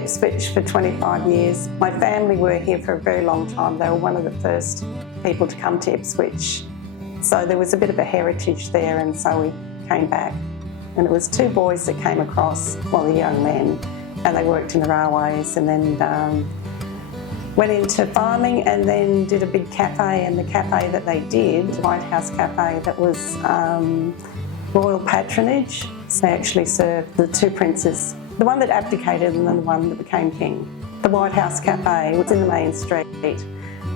Ipswich for 25 years. My family were here for a very long time. They were one of the first people to come to Ipswich. So there was a bit of a heritage there, and so we came back. And it was two boys that came across, well, the young men, and they worked in the railways, and then went into farming, and then did a big cafe. And the cafe that they did, Whitehouse Cafe, that was royal patronage. So they actually served the two princes, the one that abdicated and then the one that became king. The Whitehouse Cafe was in the main street,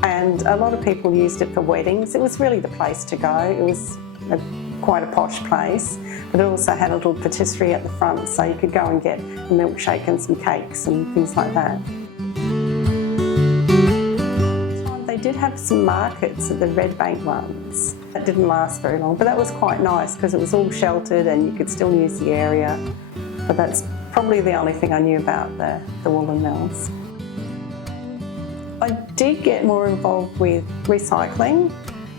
and a lot of people used it for weddings. It was really the place to go. It was quite a posh place, but it also had a little patisserie at the front, so you could go and get a milkshake and some cakes and things like that. They did have some markets at the Red Bank ones. That didn't last very long, but that was quite nice because it was all sheltered and you could still use the area. But that's probably the only thing I knew about the woolen mills. I did get more involved with recycling.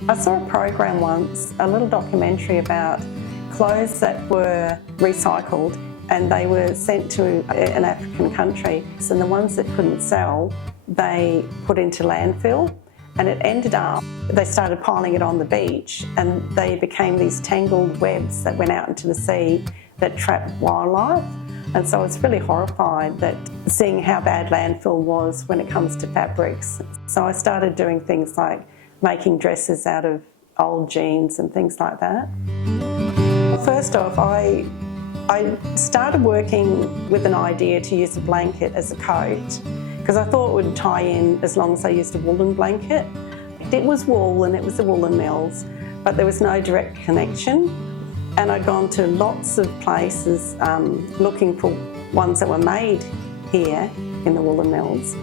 I saw a program once, a little documentary about clothes that were recycled and they were sent to an African country, and the ones that couldn't sell, they put into landfill, and it ended up, they started piling it on the beach, and they became these tangled webs that went out into the sea that trapped wildlife. And so I was really horrified that seeing how bad landfill was when it comes to fabrics. So I started doing things like making dresses out of old jeans and things like that. First off, I started working with an idea to use a blanket as a coat, because I thought it would tie in as long as I used a woolen blanket. It was wool and it was the woolen mills, but there was no direct connection. And I'd gone to lots of places looking for ones that were made here in the woolen mills,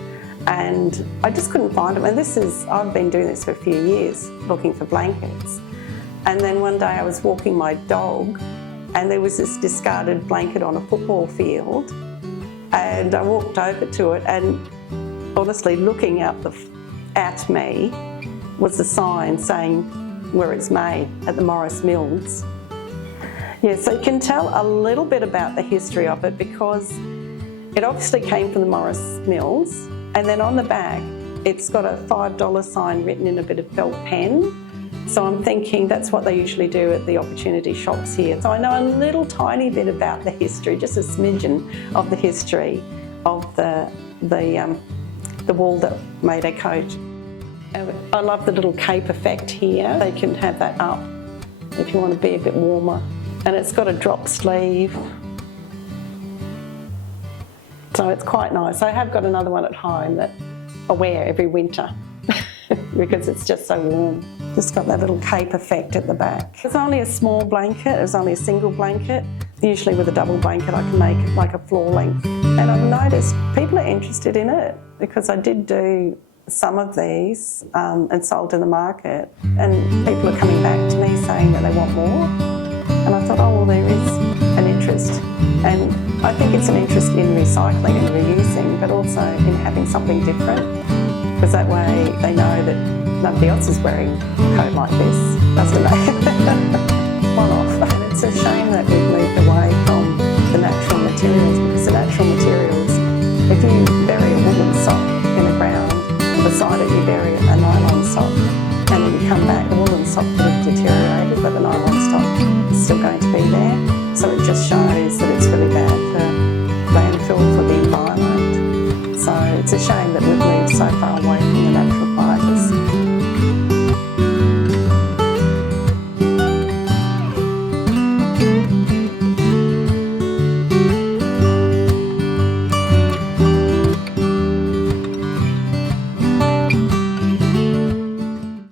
and I just couldn't find them. And I've been doing this for a few years, looking for blankets. And then one day I was walking my dog and there was this discarded blanket on a football field, and I walked over to it, and honestly looking at me was a sign saying where it's made, at the Morris Mills. Yeah, so you can tell a little bit about the history of it, because it obviously came from the Morris Mills, and then on the back it's got a $5 sign written in a bit of felt pen. So I'm thinking that's what they usually do at the opportunity shops here. So I know a little tiny bit about the history, just a smidgen of the history of the wool that made a coat. I love the little cape effect here. They can have that up if you want to be a bit warmer. And it's got a drop sleeve, so it's quite nice. I have got another one at home that I wear every winter because it's just so warm. Just got that little cape effect at the back. It's only a small blanket, it's only a single blanket. Usually with a double blanket I can make it like a floor length. And I've noticed people are interested in it, because I did do some of these and sold in the market, and people are coming back to me saying that they want more. And I thought, oh, well, there is an interest. And I think it's an interest in recycling and reusing, but also in having something different, because that way they know that nobody else is wearing a coat like this, doesn't they? One off. And it's a shame that we've moved away from the natural materials, because the natural materials, if you bury a woolen sock in the ground, beside it you bury a nylon sock, and when you come back, the woolen sock would have deteriorated, but the nylon sock is still going to be there. So it just shows that it's really bad for landfill, for the environment. So it's a shame that we've moved so far away